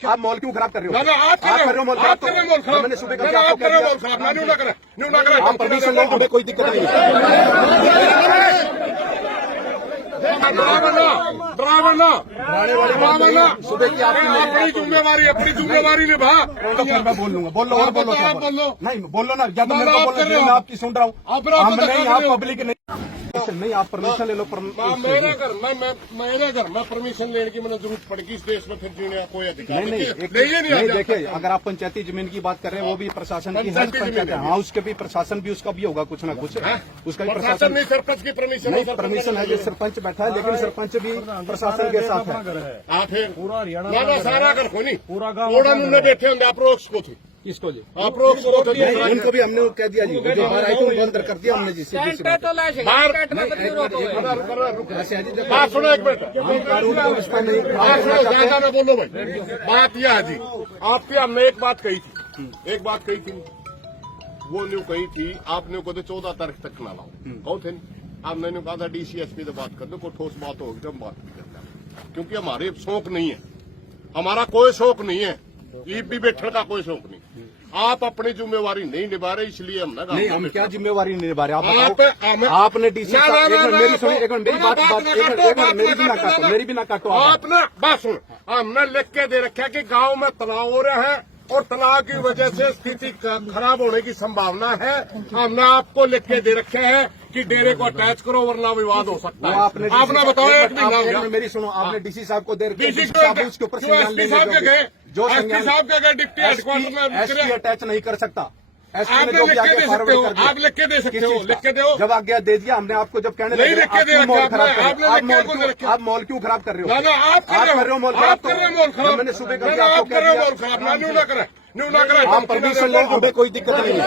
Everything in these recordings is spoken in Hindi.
आप मॉल क्यों खराब कर रहे हो? ना आप कर रहे हो मॉल खराब। मैंने सुबह करके आपको कह दिया आप परमिशन लो, हमें कोई दिक्कत नहीं है। ड्राइवर ना सुबह की आपकी अपनी जिम्मेवारी निभा। मैं बोल लूंगा, बोल लो और बोलो, क्या बोल लो, नहीं बोलो ना, या तो मेरे को बोलो, मैं आपकी सुन रहा हूँ। हम नहीं, आप पब्लिक नहीं, आप परमिशन ले लो। मेरा घर मैं परमिशन लेने की मैंने जरूरत पड़ेगी इस देश में, फिर जीने का कोई अधिकार नहीं। देखिए, अगर आप पंचायती जमीन की बात कर रहे हैं, वो भी प्रशासन की है, पंचायत। हाँ, उसके भी प्रशासन भी, उसका भी होगा कुछ ना कुछ, उसका भी प्रशासन नहीं। सरपंच की परमिशन नहीं, परमिशन है, जो सरपंच बैठा है, लेकिन सरपंच भी प्रशासन के साथ है। आप पूरा हरियाणा सारा घर को नहीं, पूरा गाँव बैठे होंगे आप रोक को थे। किसको जी? आप रोक उनको भी हमने कह दिया जी, जो बाहर आए थे बंद कर दिया हमने जी। बात सुनो एक मिनट, ज्यादा ना बोलो भाई। बात यह है जी, आपकी हमने एक बात कही थी, वो न्यू कही थी, आपने को 14 तारीख तक ना लाओ, कहो थे नहीं। आपने कहा था DCSP से बात कर दो, कोई ठोस बात होगी जब बात नहीं करता, क्योंकि हमारे शौक नहीं है, हमारा कोई शौक नहीं है, भी बैठने का कोई शौक नहीं। आप अपनी जिम्मेवारी नहीं निभा रहे, इसलिए हम नहीं, हम क्या जिम्मेवारी नहीं निभा रहे? आप आपने DC मेरी बात मेरी भी ना काटो। आपने बात सुन, हमने लिख के दे रखा है कि गांव में तनाव हो रहा है और तनाव की वजह से स्थिति खराब होने की संभावना है। हमने आपको लिख के दे रखे है कि डेरे को अटैच करो वरना विवाद हो सकता है। आपने बताया एक महीना, मेरी सुनो, आपने DC साहब को दे रखे, उसके ऊपर एसपी साहब के गए, डिप्टी हेडक्वार्टर में अटैच नहीं कर सकता। आप लिख के दे सकते हो, लिख के दो। जब आज्ञा दे दिया हमने आपको, जब कहने लगे आप मॉल क्यों खराब कर रहे हो? आप कर रहे हो मॉल खराब, मैंने सुबह करके आपको कह दिया न्यू ना करें। आप परमिशन लो, हमें कोई दिक्कत नहीं है।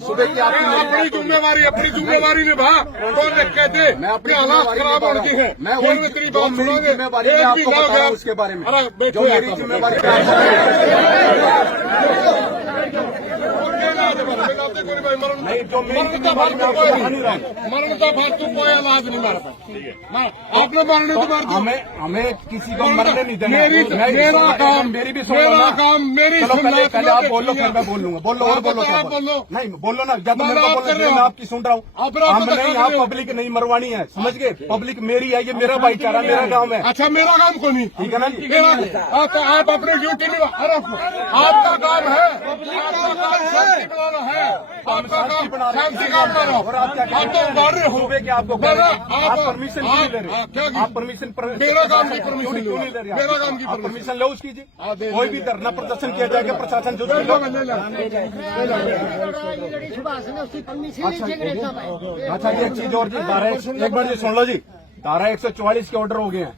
सुबह की अपनी जिम्मेवारी निभा, कौन लिख के दे, मैं अपनी हालात खराब हो रही है, मैं वही जिम्मेवारी आपको बता रहा हूँ उसके बारे में, जो मेरी जिम्मेवारी नहीं, जो मेरी जिम्मेवारी में आपको बता नहीं रहा हूँ। मरण का भाग तो कोई इलाज नहीं मार पाए, आपने मरने तो मार दो। हमें किसी को मरने नहीं देना। मेरा काम मेरी भी मेरी पहले आप बोल लो, फिर मैं बोल लूंगा, बोल लो और बोलो, क्या बोलो नहीं बोलो ना, या तो मेरे को बोलो, मैं आपकी सुन रहा हूँ। हम नहीं, आप पब्लिक नहीं मरवानी है, समझ गए? पब्लिक मेरी है, ये मेरा भाईचारा, मेरा गाँव है। अच्छा, मेरा काम को नहीं, ठीक है ना जी? आप अपनी ड्यूटी नहीं, आपका काम है, शांति बनाना है, आपका काम शांति का बनाना। और आप क्या आप तो मार रहे हो कि आपको आप परमिशन क्यों नहीं ले रहे? आप परमिशन मेरा काम की परमिशन क्यों नहीं ले रहे? मेरा काम की परमिशन लो उसकी जी। कोई भी धरना प्रदर्शन किया जाएगा, प्रशासन जो अच्छा, ये चीज और जी, 12 एक बार जी सुन लो जी, धारा 144 के ऑर्डर हो गए हैं।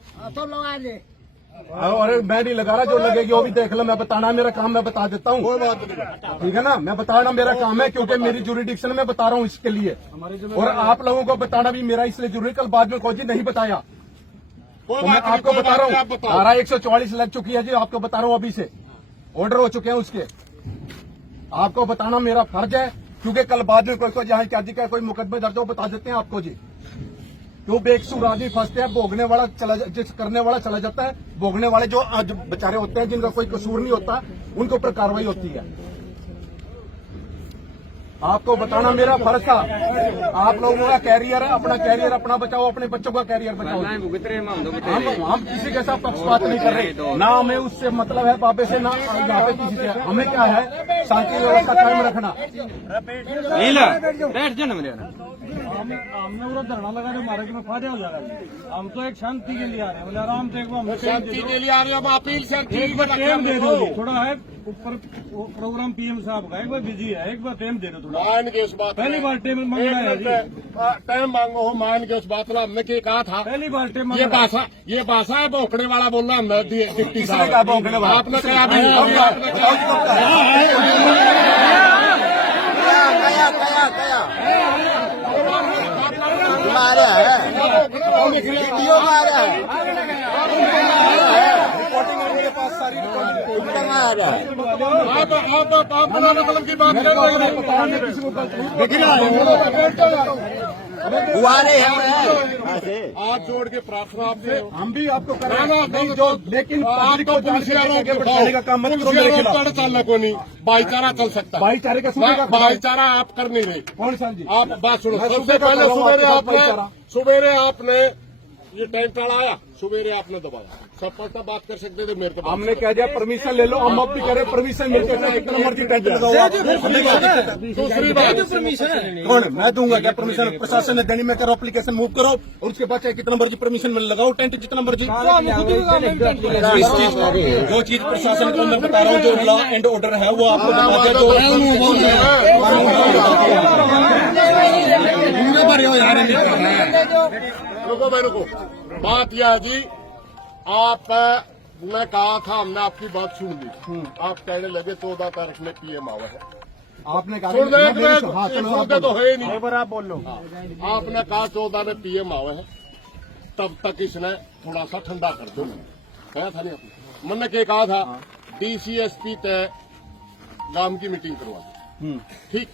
अरे मैं नहीं लगा रहा, जो लगेगी वो भी देख लो। मैं बताना मेरा काम, मैं बता देता हूँ, कोई बात नहीं, ठीक है ना? मैं बताना मेरा काम है, क्योंकि मेरी जुरिडिक्शन में बता रहा हूँ इसके लिए, और आप लोगों को बताना भी मेरा इसलिए जरूरी। कल बाद में कोई जी नहीं बताया, तो मैं आपको बता रहा हूँ, धारा 144 लग चुकी है जी, आपको बता रहा हूँ, अभी से ऑर्डर हो चुके हैं उसके। आपको बताना मेरा फर्ज है, क्योंकि कल बाद में कोई यहाँ क्या जी का कोई मुकदमे दर्ज हो, बता देते हैं आपको जी। जो बेकसूर आदमी फंसते हैं, भोगने वाला जिस करने वाला चला जाता है, भोगने वाले जो बेचारे होते हैं, जिनका कोई कसूर नहीं होता, उनके ऊपर कार्रवाई होती है। आपको बताना मेरा फर्ज था। आप लोगों का कैरियर है, अपना कैरियर अपना बचाओ, अपने बच्चों का कैरियर बचाओ। हम किसी के साथ पक्षपात नहीं कर रहे, ना हमें उससे मतलब है बाबे से, ना यहाँ पे किसी से। हमें क्या है, शांति व्यवस्था कायम रखना। हमने पूरा धरना लगा रहे, हमारे में फायदा हो जाएगा। हम तो एक शांति के लिए आ रहे हैं, बोले आराम से शांति के लिए आ रहे हैं। हम अपील से एक बार टाइम दे दो, थोड़ा है ऊपर प्रोग्राम PM साहब का, एक बार बिजी है, एक बार टाइम दे दो थोड़ा। मान के उस बात, पहली बार टाइम मांगना है, टाइम मांगो हो, मान के उस बात में हमने क्या कहा था, पहली बार टाइम। ये भाषा है भौंकने वाला बोलना, हमने डिप्टी साहब भौंकने वाला आपने कहा वीडियो में आ रहा है, रिपोर्टिंग उनके पास सारी रिपोर्टिंग आ रहा है। आप बना मतलब की बात कर रहे हैं। हाथ जोड़ के प्रार्थना आपसे, हम भी आपको कर रहे हैं नहीं जो, लेकिन पब्लिक को आगे बढ़ाने का काम मत करो मेरे खिलाफ। चलने को नहीं, भाईचारा चल सकता है। भाईचारे का सुनेगा भाईचारा आप कर नहीं रहे। कौन सा जी? आप बात सुनो। मैं सबसे सुबह पहले कर रहा हूँ सुबेरे आपने ये टाइम चढ़ाया, सुबेरे आपने दबाया। सब पता बात कर सकते थे मेरे को। हमने कह दिया परमिशन ले लो, हम अब भी कह रहे परमिशन मिलते हैं, कितना मर्जी टेंशन लगाओ आप। दूसरी बात, कौन मैं दूंगा क्या परमिशन? प्रशासन ने देनी, मैं करो एप्लीकेशन मूव करो और उसके बाद चाहे कितना मर्जी परमिशन में लगाओ, टेंट जितना मर्जी। जो चीज प्रशासन को मैं बता रहा हूँ, जो लॉ एंड ऑर्डर है वो आपको बता दे रुको मैं रुको। बात यह है जी, आप मैं कहा था, हमने आपकी बात सुन ली। आप कहने लगे 14 तारीख में पीएम आवा है। आपने कहा सुनते तो है नहीं, आप बोल लो। आपने कहा 14 में पीएम आवे है, तब तक इसने थोड़ा सा ठंडा कर दो। कहा था नहीं आपने? मैंने क्या कहा था, डीसीएसपी तय गांव की मीटिंग करवा दो। ठीक,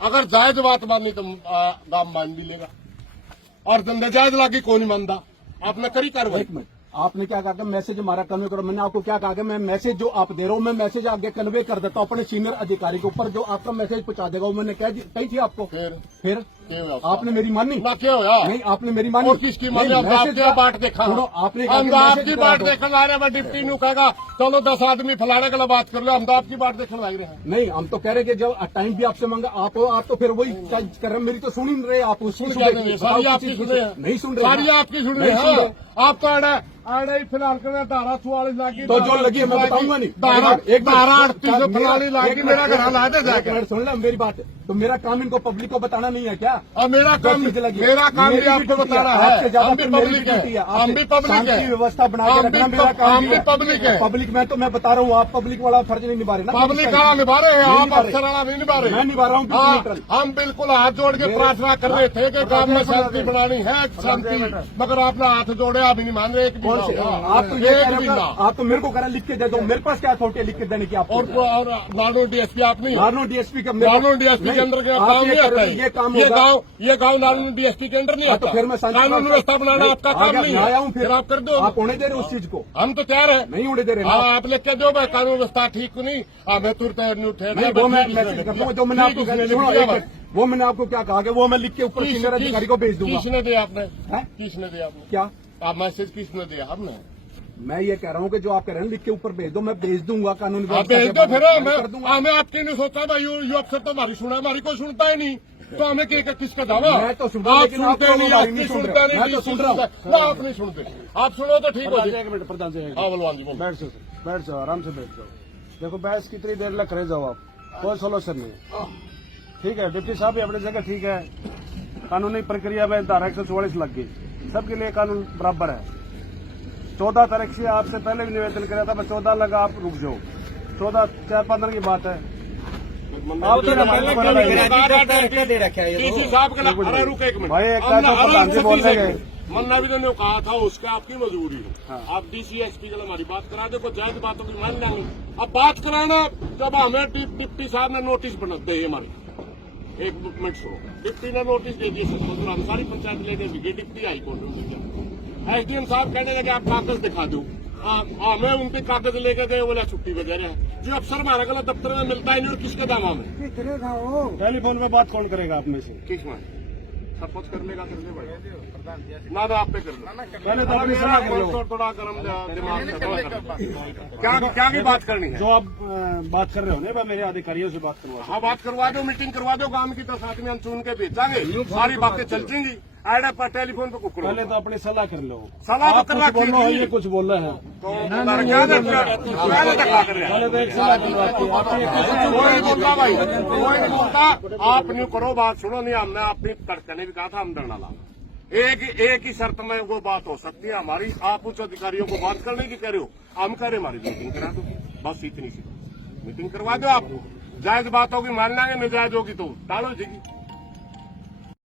अगर जायज बात माननी तो गांव मान भी लेगा, और धंधे जायज लागी कौन नहीं मानता। आपने करी कार्रवाई। एक मिनट, आपने क्या कहा कि मैसेज हमारा कन्वे करो? मैंने आपको क्या कहा कि मैं मैसेज जो आप दे रहा हूँ, मैं मैसेज आगे कन्वे कर देता हूँ अपने सीनियर अधिकारी के ऊपर, जो आपका मैसेज पहुंचा देगा। वो मैंने कही थी आपको। फिर आपने मेरी मानी ना? क्या होया? नहीं, आपने मेरी मानी। और किसकी मानी? आपकी बाट देखा, आपने हम तो आपकी बाट देखने आ रहे हैं। डिप्टी नु कहेगा चलो 10 आदमी फैलाने के लिए बात कर लो, हम तो आपकी बाट देखने आ रहे हैं। नहीं, हम तो कह रहे कि जब टाइम भी आपसे मांगा, आप तो फिर वही कर रहे, मेरी तो सुन ही नहीं रहे आप। सारी आपकी सुन रहे हैं, नहीं सुन रहे, सारी आपकी सुन रहे हैं। आप तो आड़े फिलहाल कर धारा 44 लागी, तो जो लगी है मैं बताऊंगा नहीं। धारा 38 फिलहाल लागी, मेरा घर ला दे जाके। सुन लो मेरी बात, तो मेरा काम इनको पब्लिक को बताना नहीं है क्या? और मेरा काम भी आपको बताना है। हम भी पब्लिक है, हम भी पब्लिक है, व्यवस्था बना के रखना मेरा काम। हम भी पब्लिक है। पब्लिक में तो मैं बता रहा हूँ, आप पब्लिक वाला फर्ज नहीं निभा रहे ना। पब्लिक वाला निभा रहे हैं, आप अफसर वाला नहीं निभा रहे। मैं निभा रहा हूँ। हाँ, हम बिल्कुल हाथ जोड़ के प्रार्थना कर रहे थे कि गांव में शांति बनानी है, शांति, मगर आपने हाथ जोड़े, आप नहीं मान रहे। एक भी आप तो मेरे को करा लिख के दे दो, मेरे पास क्या अथॉरिटी लिख के देने की? आप और नार्नो डीएसपी आप नहीं, नार्नो डीएसपी का नार्नो डीएसपी के अंदर काम नहीं आता है। ये गाँव नार्नो डीएसपी के अंदर नहीं आता। फिर मैं कानून व्यवस्था बनाना आपका काम नहीं है। आया हूँ, फिर आप कर दो। आप होने दे रहे उस चीज को? हम तो तैयार है, नहीं होने दे रहे। हाँ, आप लिख के दो भाई, कानून व्यवस्था ठीक नहीं, मैं तुरंत उठे। वो मैंने आपको वो मैंने आपको क्या कहा कि वो मैं लिख के ऊपर सीनियर अधिकारी को भेज दूंगा। किसने दिया आपने? किसने दिया आपने? क्या आप मैसेज किसने दिया? हमने। मैं ये कह रहा हूँ कि जो आप कह रहे हैं लिख के ऊपर भेज दो, मैं भेज दूंगा। कानून भेज दो, फिर हमें आपकी नहीं सोचा भाई, ये अफसर तो हमारी सुना, हमारी कोई सुनता ही नहीं, तो हमें किसका दावा? मैं तो सुन रहा हूँ, लेकिन आप सुनते नहीं, आपकी सुनता नहीं। मैं तो सुन रहा हूँ, आप नहीं सुनते। आप सुनो तो ठीक हो। एक मिनट प्रधान जी, हाँ बलवान जी, बैठ जाओ, आराम से बैठ जाओ। देखो बहस कितनी देर लग करे जाओ, आप कोई सोल्यूशन नहीं। ठीक है, डिप्टी साहब भी अपनी जगह ठीक है, कानूनी प्रक्रिया में धारा 144 लग गई, सबके लिए कानून बराबर है। 14 तारीख से आपसे पहले भी निवेदन किया था, 14 लगा, आप रुक जाओ। 14 4-5 दिन की बात है। आप तो भाई मन्ना भी ने कहा था, उसका आपकी मजबूरी है। आप डीसीएसपी के हमारी बात करा दो, जायज बातों की मान लेंगे। अब बात कराना, जब हमें डिप्टी साहब ने नोटिस बना दी हमारी, एक मिनट सुनो, डिप्टी ने नोटिस दे दिए, हम सारी पंचायत लेकर भी डिप्टी आई कोर्ट। एसडीएम साहब कहने लगे आप कागज दिखा दो, हमें उनके कागज लेके गए, बोला छुट्टी वगैरह है। जो अफसर हमारा गलत दफ्तर में मिलता ही नहीं, और किसके दावा में? टेलीफोन पे बात कौन करेगा आप में से? किस में सपोज कर लेगा, करने पड़ेगा ना, तो आप पे कर लो। पहले तो अपनी सलाह कर लो। थोड़ा गर्म दिमाग से क्या की बात करनी है? जो आप बात कर रहे हो ना, मेरे अधिकारियों से बात करवा। हाँ, बात करवा दो, मीटिंग करवा दो, गांव की 10 आदमी हम चुन के भेजांगे, सारी बातें चल जाएंगी। आइडा पर टेलीफोन पे कुकड़ो। पहले तो अपनी सलाह कर लो। सलाह तो करवा बोल रहे हो, ये कुछ बोल रहे हैं, तो क्या धक्का कर रहे हैं? पहले तो एक सलाह करवाती है। कोई बोलता भाई, कोई नहीं बोलता। आप न्यू करो, बात सुनो नहीं। हमने अपनी तड़के ने भी कहा था, हम डरना ला। एक ही शर्त में वो बात हो सकती है हमारी। आप उच्च अधिकारियों को बात करने की कह रहे हो, हम कह रहे हमारी मीटिंग करा दो, बस इतनी सी मीटिंग करवा दो। आप जायज बात होगी मान लेंगे, नाजायज होगी तो टालो जी।